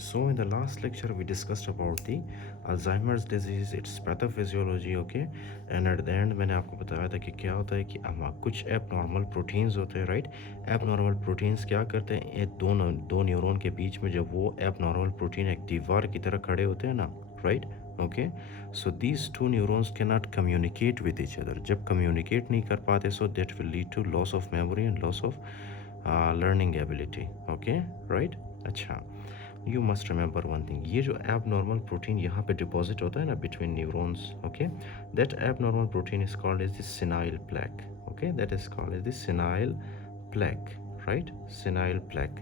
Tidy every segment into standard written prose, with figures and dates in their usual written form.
So in the last lecture we discussed about the Alzheimer's disease, its pathophysiology, okay, and at the end मैंने आपको बताया था कि क्या होता है कि कुछ एबनॉर्मल प्रोटीन्स होते हैं, राइट। एबनॉर्मल प्रोटीन्स क्या करते हैं, ये दो न्यूरॉन के बीच में जब वो एबनॉर्मल प्रोटीन एक दीवार की तरह खड़े होते हैं ना, right, okay, so these two neurons can not communicate with each other. जब कम्युनिकेट नहीं कर पाते so that will lead to loss of memory and loss of learning ability, okay, right. अच्छा, you must remember one thing, ये जो abnormal protein यहाँ पे deposit होता है ना between neurons, okay, that abnormal protein is called as the senile plaque, okay, that is called as the senile plaque, right, senile plaque.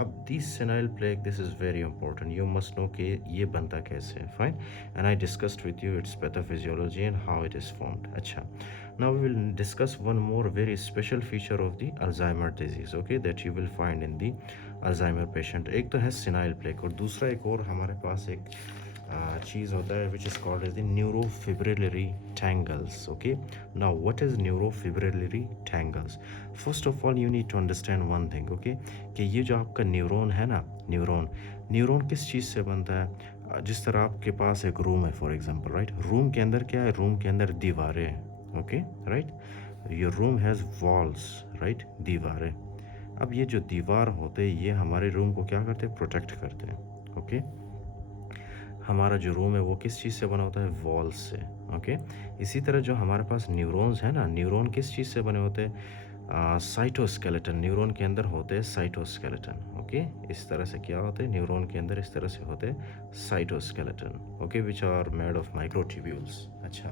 अब this senile plaque, this is very important, you must know कि ये बनता कैसे है, fine, and I discussed with you its pathophysiology and how it is formed. अच्छा, now we will discuss one more very special feature of the Alzheimer disease, okay, that you will find in the Alzheimer patient। एक तो है senile plaque और दूसरा एक और हमारे पास एक चीज़ होता है which is called as the neurofibrillary tangles, okay। Now what is neurofibrillary tangles? First of all you need to understand one thing, okay, कि ये जो आपका न्यूरॉन है ना, न्यूरॉन किस चीज़ से बनता है। जिस तरह आपके पास एक रूम है फॉर एग्जांपल, राइट, रूम के अंदर क्या है, रूम के अंदर दीवारें हैं, okay, right, your room has walls, right, दीवारें। अब ये जो दीवार होते हैं ये हमारे रूम को क्या करते हैं, प्रोटेक्ट करते हैं, ओके। हमारा जो रूम है वो किस चीज़ से बना होता है, वॉल्स से, ओके। इसी तरह जो हमारे पास न्यूरॉन्स है ना, न्यूरॉन किस चीज़ से बने होते हैं, साइटोस्केलेटन, न्यूरॉन के अंदर होते हैं साइटोस्केलेटन, ओके। इस तरह से क्या होते हैं न्यूरॉन के अंदर, इस तरह से होते हैं cytoskeleton, okay, which are made of microtubules. अच्छा,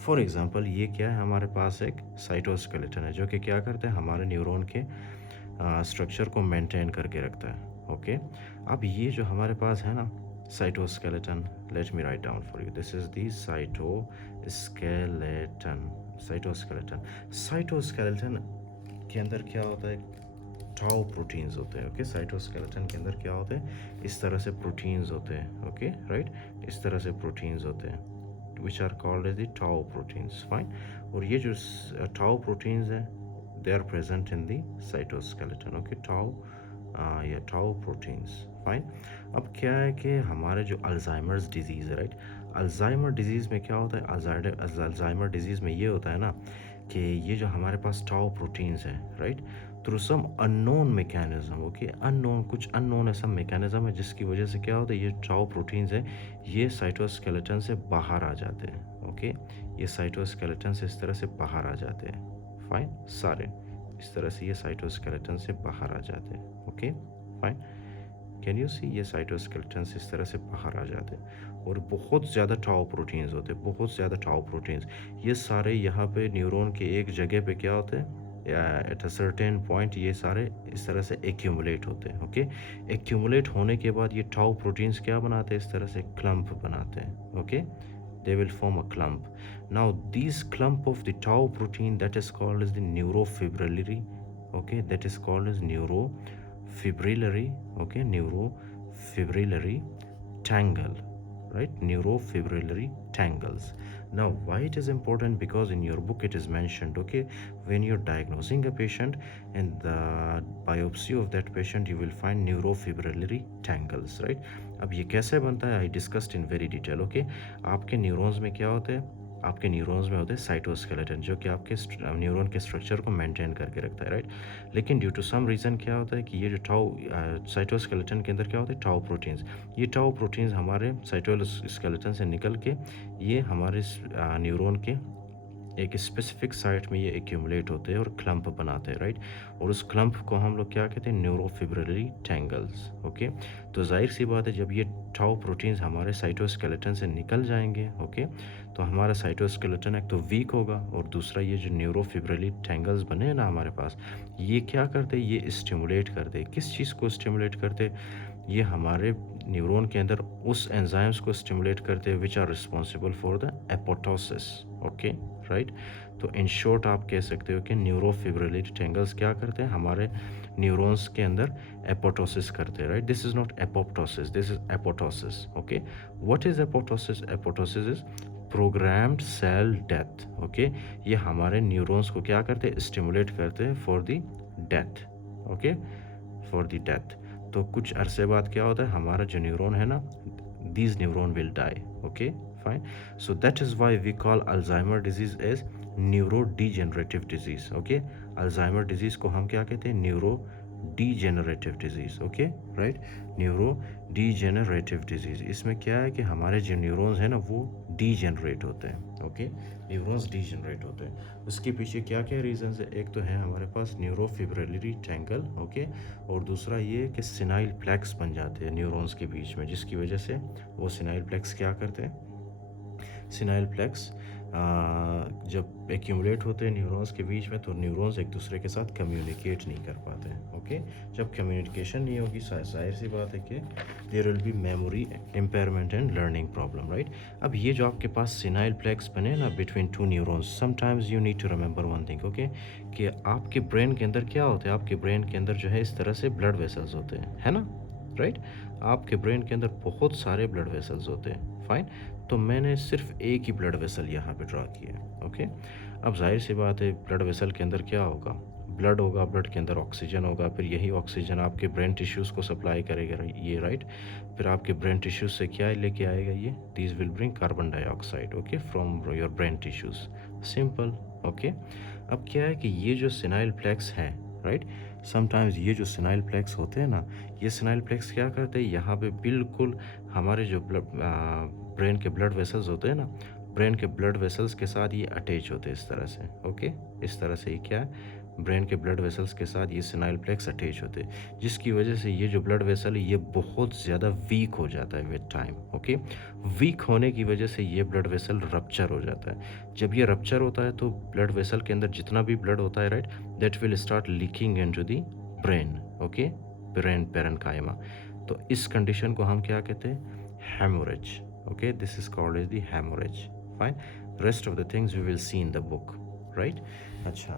फॉर एग्जांपल ये क्या है, हमारे पास एक साइटोस्केलेटन है जो कि क्या करता है, हमारे न्यूरॉन के स्ट्रक्चर को मेंटेन करके रखता है, ओके। अब ये जो हमारे पास है ना cytoskeleton, let me write down for you, this is the cytoskeleton. Cytoskeleton के अंदर क्या होता है, टाउ प्रोटीन्स होते हैं, ओके। साइटोस्केलेटन के अंदर क्या होते हैं, इस तरह से प्रोटीन्स होते हैं, ओके, राइट, इस तरह से प्रोटीन्स होते हैं which are called as the tau proteins, fine। और ये जो tau proteins हैं they are present in the cytoskeleton, okay, या tau proteins, fine। अब क्या है कि हमारे जो अल्जाइमर्स डिजीज़ है, राइट, अल्जाइमर डिजीज़ में क्या होता है, अल्जाइमर डिजीज़ में ये होता है ना कि ये जो हमारे पास टाउ प्रोटीन्स हैं, right, through some unknown mechanism, okay, unknown, कुछ अननोन ऐसा मैकेनिज्म है जिसकी वजह से क्या होता है, ये टाउ प्रोटीन्स हैं ये साइटोस्केलेटन से बाहर आ जाते हैं, ओके, ये साइटोस्केलेटन से इस तरह से बाहर आ जाते हैं, फाइन, सारे इस तरह से ये साइटोस्केलेटन से बाहर आ जाते हैं, okay, fine. Can you see, ये साइटोस्केलेटन से इस तरह से बाहर आ जाते हैं और बहुत ज़्यादा टाउ प्रोटीन्स होते हैं, बहुत ज़्यादा टाउ प्रोटीन्स, ये सारे यहाँ पे न्यूरॉन के एक जगह पे क्या होते हैं, एट अ सर्टेन पॉइंट ये सारे इस तरह से एक्यूमुलेट होते हैं, ओके। एक्यूमुलेट होने के बाद ये टाउ प्रोटीन्स क्या बनाते हैं, इस तरह से क्लम्प बनाते हैं, okay, they will form a clump। Now these clump of the tau protein that is called as the neurofibrillary, okay, that is called as neurofibrillary, okay, neurofibrillary tangle, right, neurofibrillary tangles। Now why it is important, because in your book it is mentioned, okay, when you're diagnosing a patient, in the biopsy of that patient you will find neurofibrillary tangles, right। अब ये कैसे बनता है, I discussed in very detail, okay. आपके neurons में क्या होते हैं, आपके न्यूरॉन्स में होते हैं साइटोस्केलेटन जो कि आपके न्यूरॉन के स्ट्रक्चर को मेंटेन करके रखता है, राइट। लेकिन ड्यू टू सम रीज़न क्या होता है कि ये जो टाउ साइटोस्केलेटन के अंदर क्या होता है, टाउ प्रोटीन्स, ये टाउ प्रोटीन्स हमारे साइटोस्केलेटन से निकल के ये हमारे न्यूरॉन के एक स्पेसिफिक साइट में ये एक्यूमुलेट होते हैं और क्लम्प बनाते हैं, राइट। और उस क्लम्प को हम लोग क्या कहते हैं, न्यूरोफिब्रिलरी टैंगल्स, ओके। तो जाहिर सी बात है जब ये टाउ प्रोटीन्स हमारे साइटोस्केलेटन से निकल जाएंगे, ओके, तो हमारा साइटोस्केलेटन एक तो वीक होगा और दूसरा ये जो न्यूरोफिब्रिलरी टैंगल्स बने हैं ना हमारे पास, ये क्या करते, ये स्टिमुलेट करते, किस चीज़ को स्टिमुलेट करते, ये हमारे न्यूरॉन के अंदर उस एंजाइम्स को स्टिमुलेट करते हैं which are responsible for the apoptosis, okay, right. तो इन शॉर्ट आप कह सकते हो कि न्यूरोफिब्रिलरी टैंगल्स क्या करते हैं, हमारे न्यूरॉन्स के अंदर एपोटोसिस करते हैं, राइट। This is not apoptosis, this is apoptosis, okay. What is apoptosis, apoptosis is programmed cell death, okay. ये हमारे न्यूरॉन्स को क्या करते हैं, स्टिमुलेट करते हैं for the death, okay, for the death. तो कुछ अरसे बाद क्या होता है, हमारा जो न्यूरॉन है ना, these neuron will die. Okay, fine. So that is why we call Alzheimer disease as neurodegenerative disease. Okay, Alzheimer disease को हम क्या कहते हैं, neurodegenerative disease. Okay, right, neurodegenerative disease. इसमें क्या है कि हमारे जो न्यूरॉन्स हैं ना वो डीजेनरेट होते हैं. ओके, न्यूरॉन्स डीजेनरेट होते हैं. उसके पीछे क्या क्या रीजंस है, एक तो है हमारे पास न्यूरोफिब्रिलरी टैंगल. ओके, और दूसरा ये कि सिनाइल प्लेक्स बन जाते हैं न्यूरॉन्स के बीच में, जिसकी वजह से वो सिनाइल प्लेक्स क्या करते हैं, सिनाइल प्लेक्स जब एक्यूमुलेट होते हैं न्यूरॉन्स के बीच में तो न्यूरॉन्स एक दूसरे के साथ कम्युनिकेट नहीं कर पाते हैं. ओके, जब कम्युनिकेशन नहीं होगी जाहिर सी बात है कि there will be memory impairment and learning problem. Right, अब ये जो आपके पास सिनाइल प्लेक्स बने ना between two neurons, sometimes you need to remember one thing. Okay, कि आपके ब्रेन के अंदर क्या होता है, आपके ब्रेन के अंदर जो है इस तरह से ब्लड वेसल्स होते हैं, है ना. राइट, आपके ब्रेन के अंदर बहुत सारे ब्लड वेसल्स होते हैं. फाइन, तो मैंने सिर्फ एक ही ब्लड वेसल यहाँ पे ड्रा किया है. ओके, अब जाहिर सी बात है ब्लड वेसल के अंदर क्या होगा, ब्लड होगा, ब्लड के अंदर ऑक्सीजन होगा, फिर यही ऑक्सीजन आपके ब्रेन टिश्यूज़ को सप्लाई करेगा ये. राइट, फिर आपके ब्रेन टिश्यूज़ से क्या लेके आएगा ये, this will bring carbon dioxide. Okay, from your brain tissues. Simple. Okay, अब क्या है कि ये जो सिनाइल प्लेक्स हैं, राइट, समटाइम्स ये जो सिनाइल प्लेक्स होते हैं ना, ये सिनाइल प्लेक्स क्या करते हैं, यहाँ पे बिल्कुल हमारे जो ब्रेन के ब्लड वेसल्स होते हैं ना, ब्रेन के ब्लड वेसल्स के साथ ये अटैच होते हैं इस तरह से. ओके, इस तरह से ये क्या है, ब्रेन के ब्लड वेसल्स के साथ ये सिनाइल प्लेक्स अटैच होते हैं, जिसकी वजह से ये जो ब्लड वेसल है ये बहुत ज़्यादा वीक हो जाता है विद टाइम. ओके, वीक होने की वजह से ये ब्लड वेसल रप्चर हो जाता है. जब ये रप्चर होता है तो ब्लड वेसल के अंदर जितना भी ब्लड होता है, right, that will start leaking into the brain. Okay, brain parenchyma. तो इस कंडीशन को हम क्या कहते हैं, haemorrhage. Okay, this is called as the hemorrhage. Fine, rest of the things we will see in the book. Right, अच्छा,